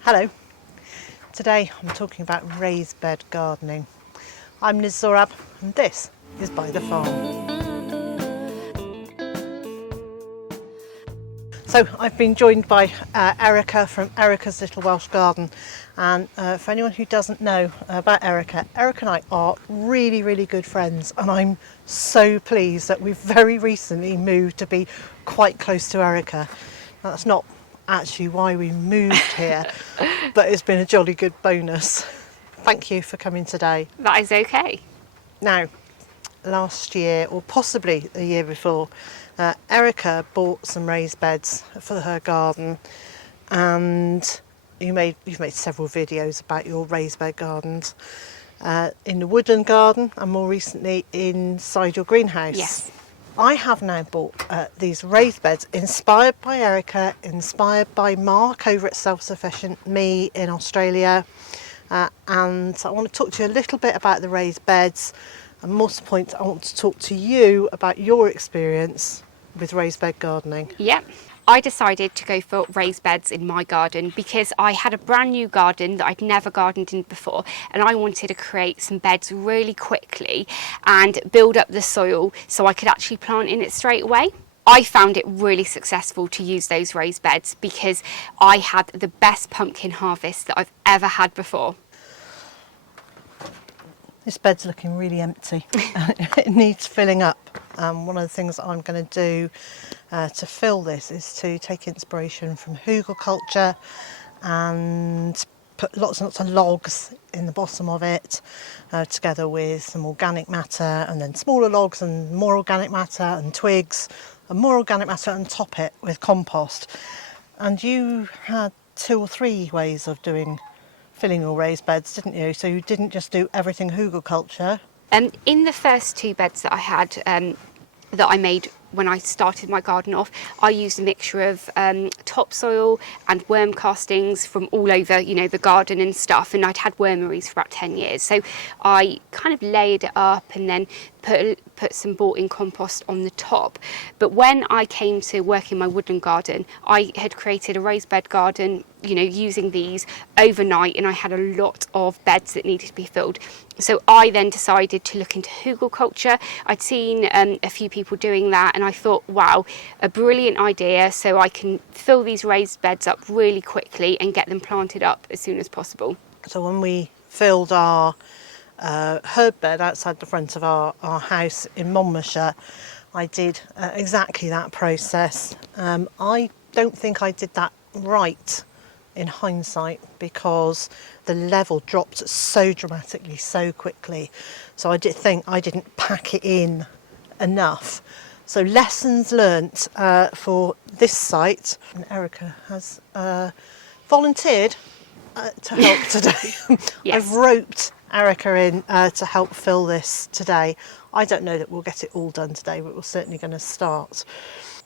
Hello, today I'm talking about raised bed gardening. I'm Zorab and this is Byther Farm. So I've been joined by Erica from Erica's Little Welsh Garden, and for anyone who doesn't know about Erica and I are really good friends, and I'm so pleased that we've very recently moved to be quite close to Erica. Now, that's not actually why we moved here, but it's been a jolly good bonus. Thank you for coming today. That is okay. Now, last year, or possibly the year before, Erica bought some raised beds for her garden, and you've made several videos about your raised bed gardens in the woodland garden and more recently inside your greenhouse. Yes. I have now bought these raised beds inspired by Erica, inspired by Mark over at Self-Sufficient Me in Australia, and I want to talk to you a little bit about the raised beds, and more to the point I want to talk to you about your experience with raised bed gardening. Yep. I decided to go for raised beds in my garden because I had a brand new garden that I'd never gardened in before, and I wanted to create some beds really quickly and build up the soil so I could actually plant in it straight away. I found it really successful to use those raised beds because I had the best pumpkin harvest that I've ever had before. This bed's looking really empty. It needs filling up. One of the things that I'm going to do to fill this is to take inspiration from Hugelkultur and put lots and lots of logs in the bottom of it, together with some organic matter, and then smaller logs and more organic matter and twigs and more organic matter, and top it with compost. And you had 2 or 3 ways of filling your raised beds, didn't you? So you didn't just do everything Hugelkultur. In the first 2 beds that I had, that I made when I started my garden off, I used a mixture of topsoil and worm castings from all over, the garden and stuff, and I'd had wormeries for about 10 years. So I kind of layered it up and then put some bought-in compost on the top. But when I came to work in my woodland garden, I had created a raised bed garden, using these overnight, and I had a lot of beds that needed to be filled. So I then decided to look into Hugelkultur. I'd seen a few people doing that, and I thought, wow, a brilliant idea, so I can fill these raised beds up really quickly and get them planted up as soon as possible. So when we filled our herb bed outside the front of our house in Monmouthshire, I did exactly that process. I don't think I did that right in hindsight, because the level dropped so dramatically so quickly, so I didn't pack it in enough. So lessons learnt for this site, and Erica has volunteered to help today. Yes. I've roped Erica in to help fill this today. I don't know that we'll get it all done today, but we're certainly going to start.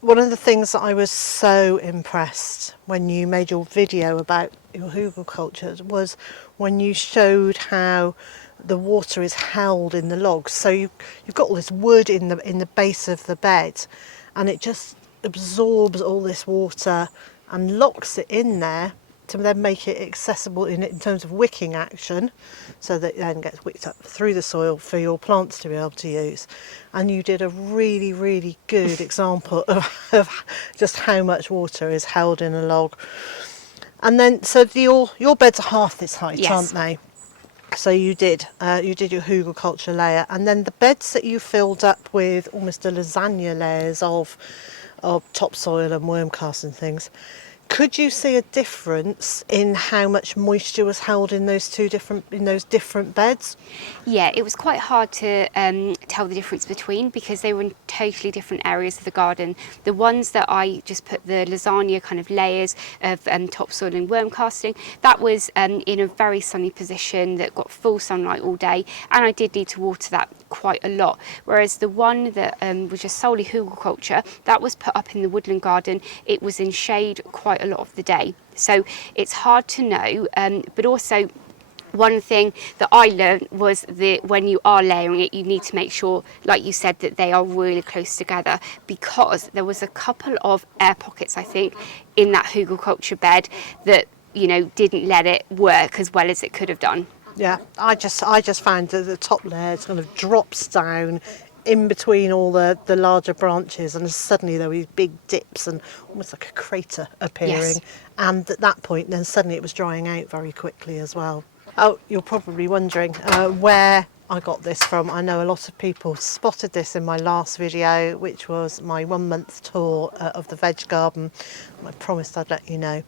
One of the things that I was so impressed when you made your video about your Hugelkultur was when you showed how the water is held in the logs. So you've got all this wood in the base of the bed, and it just absorbs all this water and locks it in there to then make it accessible in terms of wicking action, so that it then gets wicked up through the soil for your plants to be able to use. And you did a really good example of just how much water is held in a log. And then, so your beds are half this height, yes, aren't they? So you did your Hugelkultur layer, and then the beds that you filled up with almost a lasagna layers of topsoil and worm cast and things. Could you see a difference in how much moisture was held in those different beds? Yeah, it was quite hard to tell the difference between, because they were in totally different areas of the garden. The ones that I just put the lasagna kind of layers of topsoil and worm casting, that was in a very sunny position that got full sunlight all day, and I did need to water that quite a lot. Whereas the one that was just solely Hugelkultur, that was put up in the woodland garden, it was in shade quite a lot of the day. So it's hard to know, but also one thing that I learned was that when you are layering it, you need to make sure, like you said, that they are really close together, because there was a couple of air pockets, I think, in that Hugelkultur bed that didn't let it work as well as it could have done. Yeah, I just found that the top layer kind of drops down in between all the larger branches, and suddenly there were these big dips and almost like a crater appearing. Yes. And at that point, then suddenly it was drying out very quickly as well. Oh, you're probably wondering where I got this from. I know a lot of people spotted this in my last video, which was my 1 month tour of the veg garden. I promised I'd let you know.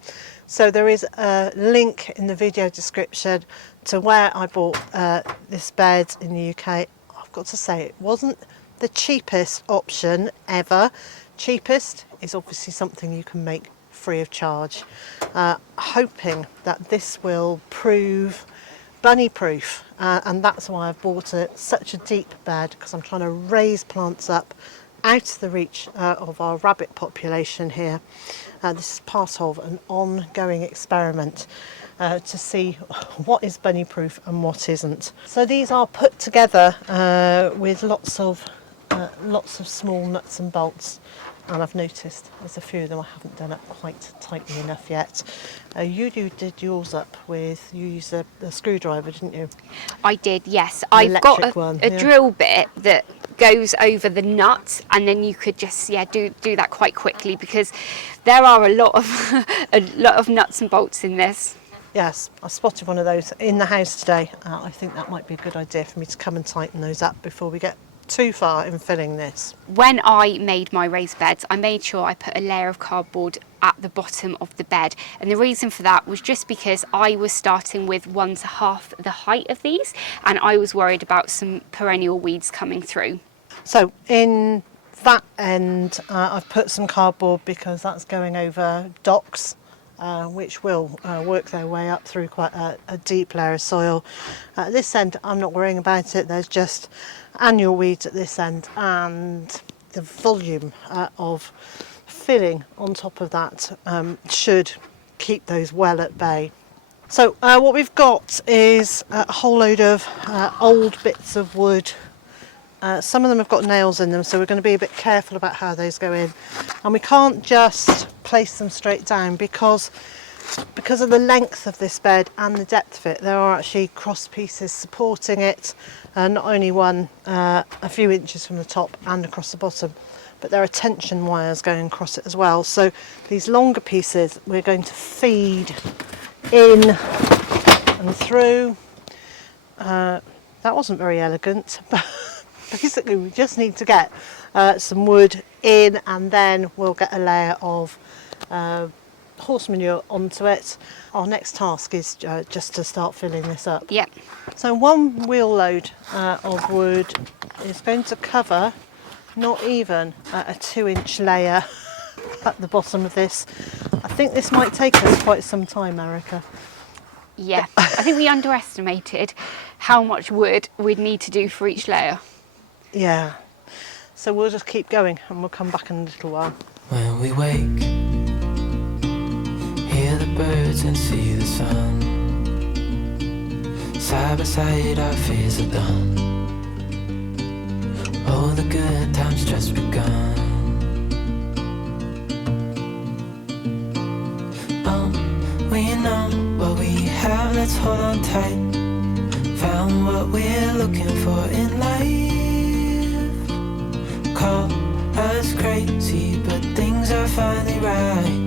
So there is a link in the video description to where I bought this bed in the UK. I've got to say, it wasn't the cheapest option ever. Cheapest is obviously something you can make free of charge. Hoping that this will prove bunny proof, and that's why I've bought such a deep bed, because I'm trying to raise plants up out of the reach of our rabbit population here. This is part of an ongoing experiment to see what is bunny proof and what isn't. So these are put together with lots of small nuts and bolts, and I've noticed there's a few of them I haven't done up quite tightly enough yet. You did yours up with, you used a screwdriver, didn't you? I did, yes. I've got a drill bit that goes over the nuts, and then you could just do that quite quickly, because there are a lot of nuts and bolts in this. Yes, I spotted one of those in the house today. I think that might be a good idea for me to come and tighten those up before we get too far in filling this. When I made my raised beds, I made sure I put a layer of cardboard at the bottom of the bed, and the reason for that was just because I was starting with 1 to half the height of these, and I was worried about some perennial weeds coming through. So in that end, I've put some cardboard because that's going over docks, which will work their way up through quite a deep layer of soil. At this end, I'm not worrying about it. There's just annual weeds at this end, and the volume of filling on top of that should keep those well at bay. So what we've got is a whole load of old bits of wood. Some of them have got nails in them, so we're going to be a bit careful about how those go in. And we can't just place them straight down because of the length of this bed and the depth of it. There are actually cross pieces supporting it, not only one a few inches from the top and across the bottom, but there are tension wires going across it as well. So these longer pieces we're going to feed in and through. That wasn't very elegant, but basically we just need to get some wood in, and then we'll get a layer of horse manure onto it. Our next task is just to start filling this up. Yep. So 1 wheel load of wood is going to cover not even a 2-inch layer at the bottom of this. I think this might take us quite some time, Erica. Yeah, I think we underestimated how much wood we'd need to do for each layer. Yeah, so we'll just keep going and we'll come back in a little while. When we wake, hear the birds and see the sun. Side by side our fears are done. All the good times just begun. We know what we have, let's hold on tight. Found what we're looking for in life. Call us crazy, but things are finally right.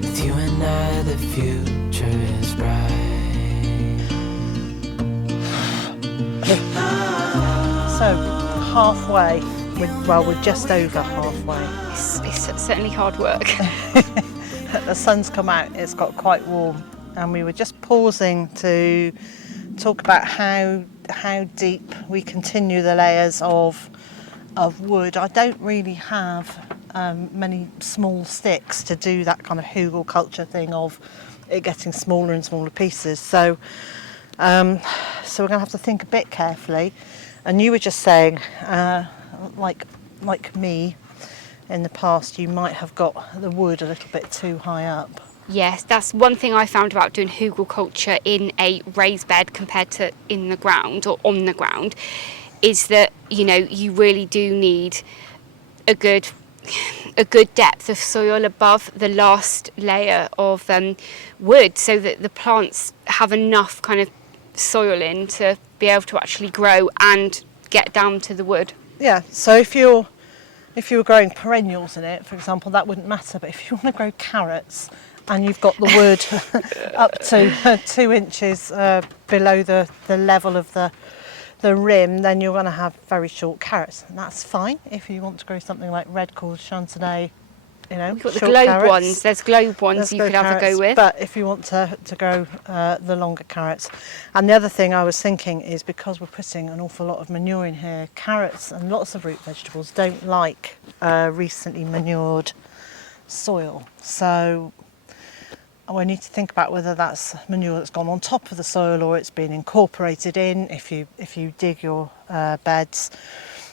With you and I, the future is bright. So halfway, we're just over halfway. It's certainly hard work. The sun's come out, it's got quite warm, and we were just pausing to talk about how deep we continue the layers of wood. I don't really have many small sticks to do that kind of Hugelkultur thing of it getting smaller and smaller pieces. So we're going to have to think a bit carefully. And you were just saying, like me, in the past, you might have got the wood a little bit too high up. Yes, that's one thing I found about doing Hugelkultur in a raised bed compared to in the ground or on the ground, is that, you really do need a good a good depth of soil above the last layer of wood, so that the plants have enough kind of soil in to be able to actually grow and get down to the wood. Yeah, so if you were growing perennials in it, for example, that wouldn't matter. But if you want to grow carrots and you've got the wood up to 2 inches below the level of the rim, then you're going to have very short carrots, and that's fine. If you want to grow something like red called Chantenay, you know, We've got the short globe carrots, ones. There's globe ones let's you grow could have a carrots. go with. But if you want to grow the longer carrots, and the other thing I was thinking is, because we're putting an awful lot of manure in here, carrots and lots of root vegetables don't like recently manured soil. So we need to think about whether that's manure that's gone on top of the soil or it's been incorporated in if you dig your beds.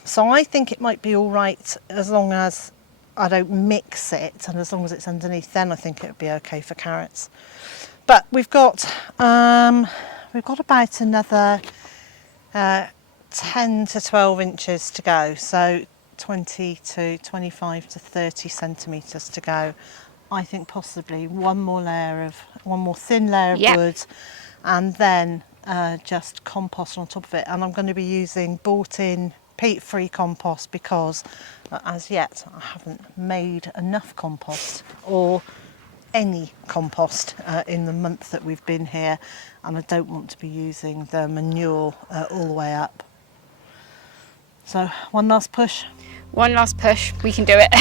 So I think it might be all right as long as I don't mix it, and as long as it's underneath, then I think it would be okay for carrots. But we've got about another 10 to 12 inches to go, so 20 to 25 to 30 centimetres to go. I think possibly one more thin layer of wood, and then just compost on top of it. And I'm going to be using bought-in peat-free compost, because as yet I haven't made enough compost or any compost in the month that we've been here, and I don't want to be using the manure all the way up. So one last push. One last push, we can do it.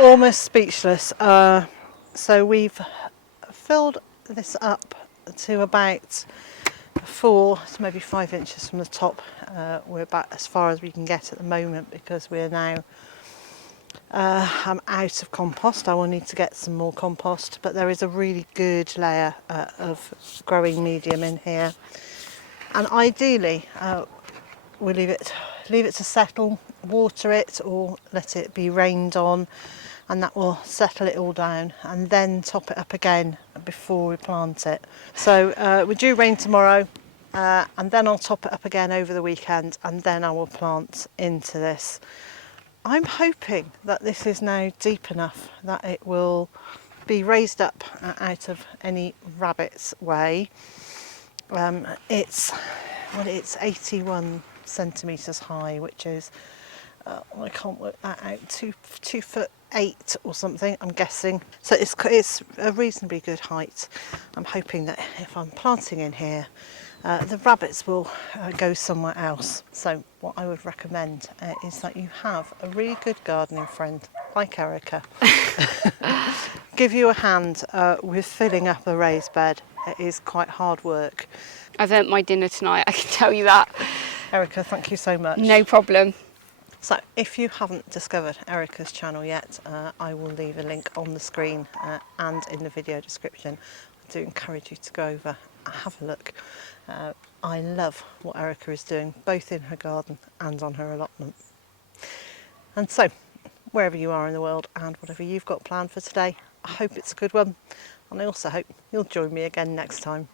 Almost speechless. So we've filled this up to about 4 to maybe 5 inches from the top. We're about as far as we can get at the moment, because we're now I'm out of compost. I will need to get some more compost, but there is a really good layer of growing medium in here, and ideally we'll leave it to settle, water it, or let it be rained on, and that will settle it all down, and then top it up again before we plant it. So we're due rain tomorrow, and then I'll top it up again over the weekend, and then I will plant into this. I'm hoping that this is now deep enough that it will be raised up out of any rabbit's way. It's 81 centimetres high, which is I can't work that out, 2'8" or something, I'm guessing. So it's a reasonably good height. I'm hoping that if I'm planting in here, the rabbits will go somewhere else. So what I would recommend is that you have a really good gardening friend like Erica give you a hand with filling up a raised bed. It is quite hard work. I've earned my dinner tonight, I can tell you that. Erica, thank you so much. No problem. So if you haven't discovered Erica's channel yet, I will leave a link on the screen and in the video description. I do encourage you to go over and have a look. I love what Erica is doing, both in her garden and on her allotment. And so, wherever you are in the world and whatever you've got planned for today, I hope it's a good one, and I also hope you'll join me again next time.